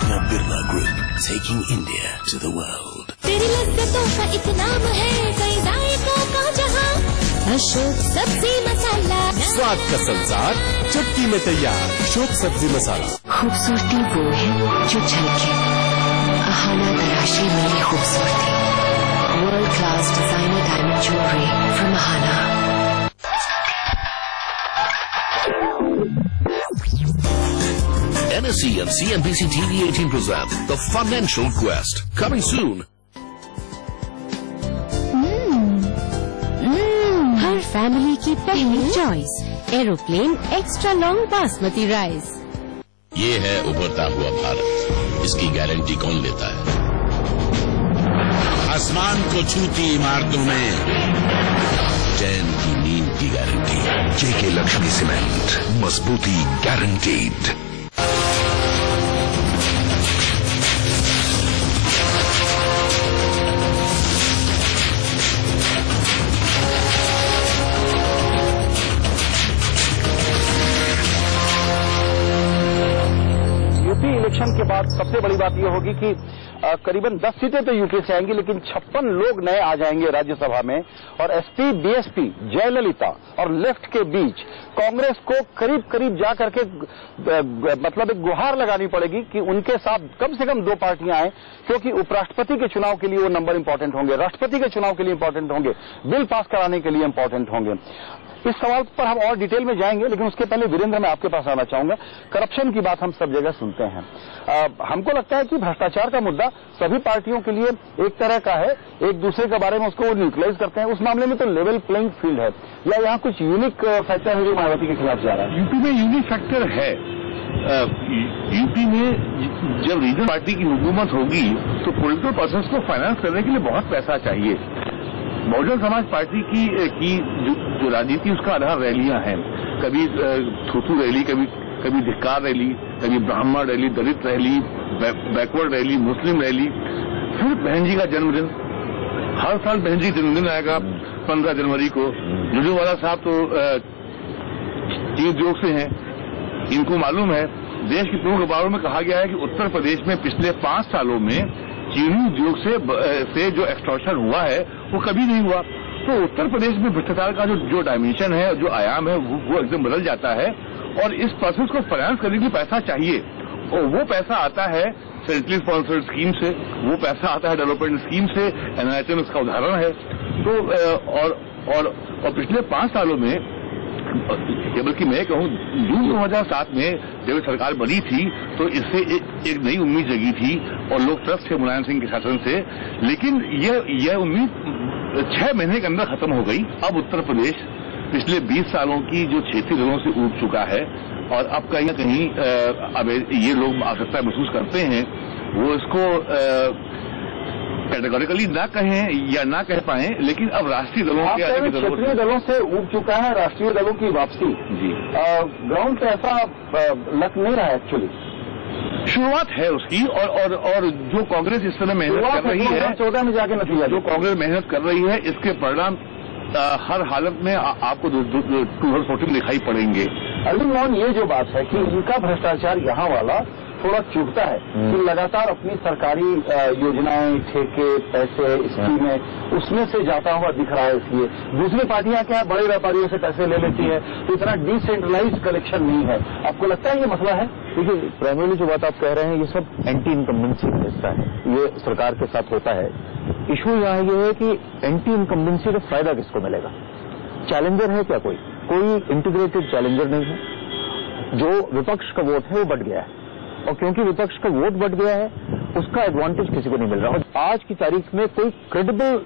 The Birla Group, taking India to the world. तेरी लज्जतों का इतनाम है, कई जायकों का जहां, अशोक सब्जी मसाला। स्वाद का संसार चुटकी में तैयार। अशोक सब्जी मसाला। खूबसूरती वो है जो झलके, अहाना तराशी मेरी खूबसूरती। World class designer diamond jewellery from Ahana. NSE and CNBC TV 18 present The Financial Quest. Coming soon. Her family की पहली choice, aeroplane extra long basmati rice. ये है उभरता हुआ भारत, इसकी गारंटी कौन लेता है? आसमान को छूती इमारतों में चैन की नींद की गारंटी। JK लक्ष्मी सीमेंट, मजबूती गारंटीड। इलेक्शन के बाद सबसे बड़ी बात यह होगी कि करीबन 10 सीटें तो यूपी से आएंगी, लेकिन 56 लोग नए आ जाएंगे राज्यसभा में। और एसपी, बीएसपी, जयललिता और लेफ्ट के बीच कांग्रेस को करीब करीब जाकर के मतलब एक गुहार लगानी पड़ेगी कि उनके साथ कम से कम 2 पार्टियां आए, क्योंकि उपराष्ट्रपति के चुनाव के लिए वो नंबर इंपॉर्टेंट होंगे, राष्ट्रपति के चुनाव के लिए इंपॉर्टेंट होंगे, बिल पास कराने के लिए इंपॉर्टेंट होंगे। इस सवाल पर हम और डिटेल में जाएंगे, लेकिन उसके पहले वीरेंद्र, मैं आपके पास आना चाहूंगा। करप्शन की बात हम सब जगह सुनते हैं। हमको लगता है कि भ्रष्टाचार का मुद्दा सभी पार्टियों के लिए एक तरह का है, एक दूसरे के बारे में उसको वो न्यूट्रलाइज करते हैं। उस मामले में तो लेवल प्लेइंग फील्ड है, या यहाँ कुछ यूनिक फैक्टर है जो मायावती के खिलाफ जा रहा है? यूपी में यूनिक फैक्टर है। यूपी में जब रीजनल पार्टी की हुकूमत होगी तो पॉलिटिकल प्रोसेस को फाइनेंस करने के लिए बहुत पैसा चाहिए। बहुजन समाज पार्टी की जो राजनीति, उसका आधार रैलियां हैं। कभी थूथू रैली, कभी धिक्कार रैली, कभी ब्राह्मण रैली, दलित रैली, बैकवर्ड रैली, मुस्लिम रैली। फिर बहन जी का जन्मदिन, हर साल बहन जी जन्मदिन आएगा 15 जनवरी को। जुजूवाला साहब तो चीज उद्योग से हैं, इनको मालूम है। देश के प्रमुख अखबारों में कहा गया है कि उत्तर प्रदेश में पिछले 5 सालों में चीनी उद्योग से जो एक्सटॉर्शन हुआ है वो कभी नहीं हुआ। तो उत्तर प्रदेश में भ्रष्टाचार का जो डायमेंशन है, जो आयाम है, वो एकदम बदल जाता है। और इस प्रोसेस को फाइनेंस करने के लिए पैसा चाहिए, और वो पैसा आता है सेंट्रली स्पॉन्सर्ड स्कीम से, वो पैसा आता है डेवलपमेंट स्कीम से। NITM इसका उदाहरण है। तो और पिछले 5 सालों में, बल्कि मैं कहूं जून 2007 में जब सरकार बनी थी तो इससे एक नई उम्मीद जगी थी और लोग त्रस्त थे मुलायम सिंह के शासन से। लेकिन यह उम्मीद 6 महीने के अंदर खत्म हो गई। अब उत्तर प्रदेश पिछले 20 सालों की जो क्षेत्रीय दलों से ऊब चुका है, और अब कहीं न कहीं अब ये लोग आवश्यकता महसूस करते हैं, वो इसको कैटेगोरिकली ना कहें या ना कह पाए, लेकिन अब राष्ट्रीय दलों के क्षेत्रीय दलों से ऊब चुका है, राष्ट्रीय दलों की वापसी। जी ग्राउंड पे ऐसा लग नहीं रहा है एक्चुअली। शुरुआत है उसकी, और जो कांग्रेस इस समय मेहनत कर रही है, 14 में जाके नतीजा, जो कांग्रेस मेहनत कर रही है, इसके परिणाम हर हालत में आपको 2014 दिखाई पड़ेंगे। अरविंद मोहन, ये जो बात है कि इनका भ्रष्टाचार यहाँ वाला थोड़ा चुभता है कि लगातार अपनी सरकारी योजनाएं, ठेके, पैसे, स्कीमें उसमें से जाता हुआ दिख रहा है। इसलिए दूसरी पार्टियां क्या बड़े व्यापारियों से पैसे ले लेती है, तो इतना डिसेंट्रलाइज कलेक्शन नहीं है। आपको लगता है ये मसला है? देखिए, प्राइमरी जो बात आप कह रहे हैं, ये सब एंटी इनकम्बेंसी का हिस्सा है, ये सरकार के साथ होता है। इशू यहाँ ये है कि एंटी इनकम्बेंसी का फायदा किसको मिलेगा? चैलेंजर है क्या? कोई इंटीग्रेटेड चैलेंजर नहीं है। जो विपक्ष का वोट है वो बढ़ गया है, और क्योंकि विपक्ष का वोट बढ़ गया है, उसका एडवांटेज किसी को नहीं मिल रहा। और आज की तारीख में कोई क्रेडिबल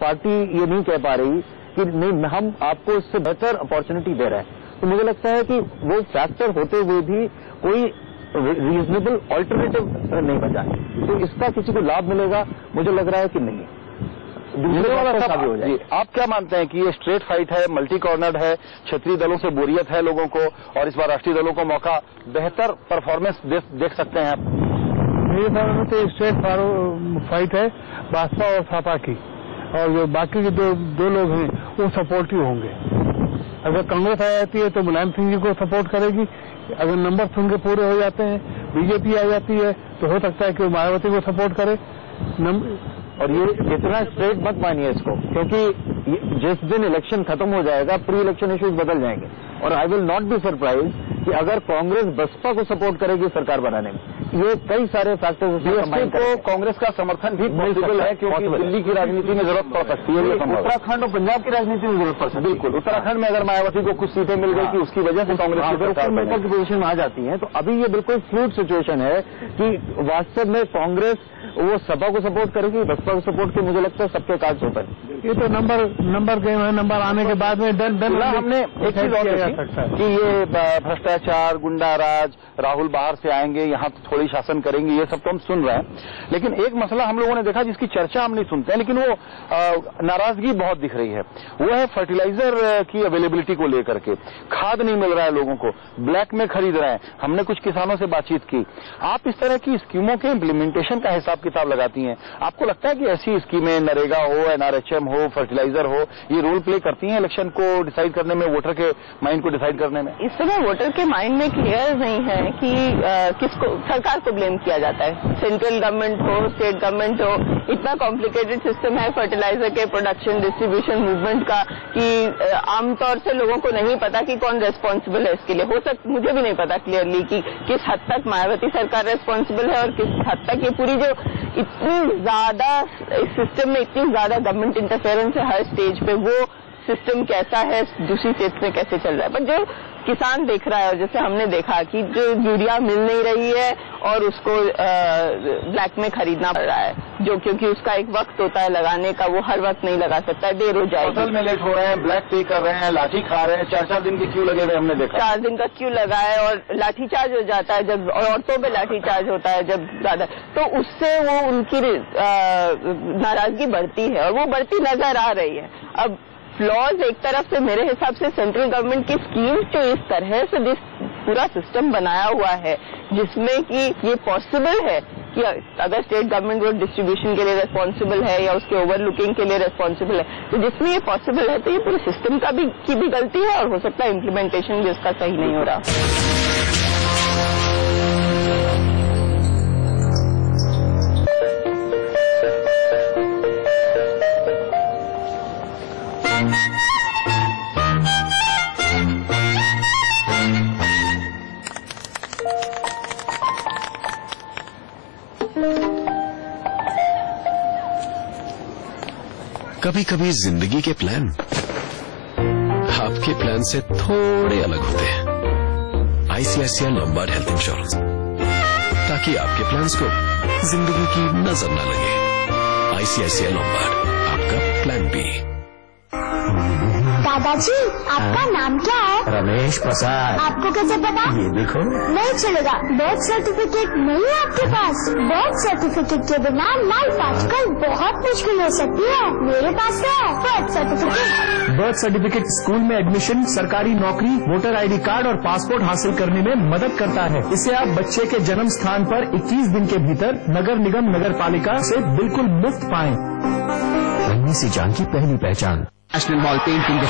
पार्टी ये नहीं कह पा रही कि नहीं, हम आपको इससे बेहतर अपॉर्चुनिटी दे रहे हैं। तो मुझे लगता है कि वो फैक्टर होते हुए भी कोई रीजनेबल ऑल्टरनेटिव नहीं बचा है। तो इसका किसी को लाभ मिलेगा? मुझे लग रहा है कि नहीं। दूसरे वाला सब हो जाए। आप क्या मानते हैं कि ये स्ट्रेट फाइट है, मल्टी कॉर्नर है, क्षेत्रीय दलों से बोरियत है लोगों को, और इस बार राष्ट्रीय दलों को मौका, बेहतर परफॉर्मेंस देख सकते हैं आप? मेरे ख्याल में तो स्ट्रेट फाइट है भाजपा और सपा की, और जो बाकी के दो लोग हैं वो सपोर्टिव होंगे। अगर कांग्रेस आ जाती है तो मुलायम सिंह जी को सपोर्ट करेगी, अगर नंबर उनके पूरे हो जाते हैं बीजेपी आ जाती है तो हो सकता है कि वो मायावती को सपोर्ट करे। और ये इतना स्ट्रेट मत मानिए इसको, क्योंकि जिस दिन इलेक्शन खत्म हो जाएगा प्री इलेक्शन इश्यूज बदल जाएंगे। और I will not be surprise कि अगर कांग्रेस बसपा को सपोर्ट करेगी सरकार बनाने में, ये कई सारे फैक्टर्स बीएसपी को कांग्रेस का समर्थन भी पॉसिबल है, क्योंकि दिल्ली की राजनीति में जरूरत पड़ सकती है। उत्तराखंड और पंजाब की राजनीति में जरूरत पड़ सकती है। बिल्कुल, उत्तराखंड में अगर मायावती को कुछ सीटें मिल गई कि उसकी वजह से कांग्रेस की पोजीशन में आ जाती है, तो अभी ये बिल्कुल फ्लूइड सिचुएशन है कि वास्तव में कांग्रेस वो सपा को सपोर्ट करेगी, बसपा को सपोर्ट की मुझे लगता है सबके कार्ड्स ओपन है। ये तो नंबर गेम है, नंबर आने के बाद में डन हमने एक चीज और देखी कि ये भ्रष्टाचार, गुंडाराज, राहुल बाहर से आएंगे, यहाँ थोड़ी शासन करेंगे, ये सब तो हम सुन रहे हैं। लेकिन एक मसला हम लोगों ने देखा जिसकी चर्चा हम नहीं सुनते हैं, लेकिन वो नाराजगी बहुत दिख रही है, वो है फर्टिलाइजर की अवेलेबिलिटी को लेकर के। खाद नहीं मिल रहा है लोगों को, ब्लैक में खरीद रहे हैं। हमने कुछ किसानों से बातचीत की। आप इस तरह की स्कीमों के इम्प्लीमेंटेशन का हिसाब किताब लगाती हैं, आपको लगता है कि ऐसी स्कीमें नरेगा हो, एनआरएचएम हो, फर्टिलाइजर हो, ये रोल प्ले करती हैं इलेक्शन को डिसाइड करने में, वोटर के माइंड को डिसाइड करने में? इस समय वोटर के माइंड में क्लियर नहीं है कि किसको, सरकार को ब्लेम किया जाता है। सेंट्रल गवर्नमेंट हो, स्टेट गवर्नमेंट हो, इतना कॉम्प्लिकेटेड सिस्टम है फर्टिलाइजर के प्रोडक्शन, डिस्ट्रीब्यूशन, मूवमेंट का कि आमतौर से लोगों को नहीं पता कि कौन रेस्पॉन्सिबल है इसके लिए। मुझे भी नहीं पता क्लियरली कि किस हद तक मायावती सरकार रेस्पॉन्सिबल है और किस हद तक ये पूरी जो इतनी ज्यादा इस सिस्टम में इतनी ज्यादा गवर्नमेंट इंटरफेरेंस है हर स्टेज पे, वो सिस्टम कैसा है, दूसरी स्टेट्स में कैसे चल रहा है। पर जो किसान देख रहा है, और जैसे हमने देखा कि जो यूरिया मिल नहीं रही है और उसको ब्लैक में खरीदना पड़ रहा है, जो क्योंकि उसका एक वक्त होता है लगाने का, वो हर वक्त नहीं लगा सकता है, देर हो जाएगी। फसल में लेट हो रहे हैं, ब्लैक पे कर रहे हैं, लाठी खा रहे हैं, 4-4 दिन की क्यू लगे हुए हमने देखा। 4 दिन का क्यू लगा है और लाठीचार्ज हो जाता है जब, और औरतों पे लाठीचार्ज होता है जब ज्यादा, तो उससे वो उनकी नाराजगी बढ़ती है और वो बढ़ती नजर आ रही है। अब फ्लॉज एक तरफ से मेरे हिसाब से सेंट्रल गवर्नमेंट की स्कीम्स जो इस तरह से जिस पूरा सिस्टम बनाया हुआ है, जिसमें कि ये पॉसिबल है कि अगर स्टेट गवर्नमेंट वो डिस्ट्रीब्यूशन के लिए रेस्पॉन्सिबल है या उसके ओवरलुकिंग के लिए रेस्पॉन्सिबल है, तो जिसमें ये पॉसिबल है तो ये पूरे सिस्टम की भी गलती है और हो सकता है इम्प्लीमेंटेशन भी उसका सही नहीं हो रहा। कभी कभी जिंदगी के प्लान आपके प्लान से थोड़े अलग होते हैं। आईसीआईसीआई लोम्बार्ड हेल्थ इंश्योरेंस, ताकि आपके प्लान्स को जिंदगी की नजर न लगे। आईसीआईसीआई लोम्बार्ड, आपका प्लान बी। दादाजी, आपका नाम क्या है? रमेश प्रसाद। आपको कैसे पता? ये देखो। नहीं चलेगा, बर्थ सर्टिफिकेट नहीं है आपके पास? बर्थ सर्टिफिकेट के बिना लाइफ आजकल बहुत मुश्किल हो सकती है। मेरे पास है birth certificate. Birth certificate school में एडमिशन, सरकारी नौकरी, वोटर आईडी कार्ड और पासपोर्ट हासिल करने में मदद करता है। इसे आप बच्चे के जन्म स्थान पर 21 दिन के भीतर नगर निगम नगर पालिका से बिल्कुल मुफ्त पाएं। नन्ही सी जान की पहली पहचान। National wall painting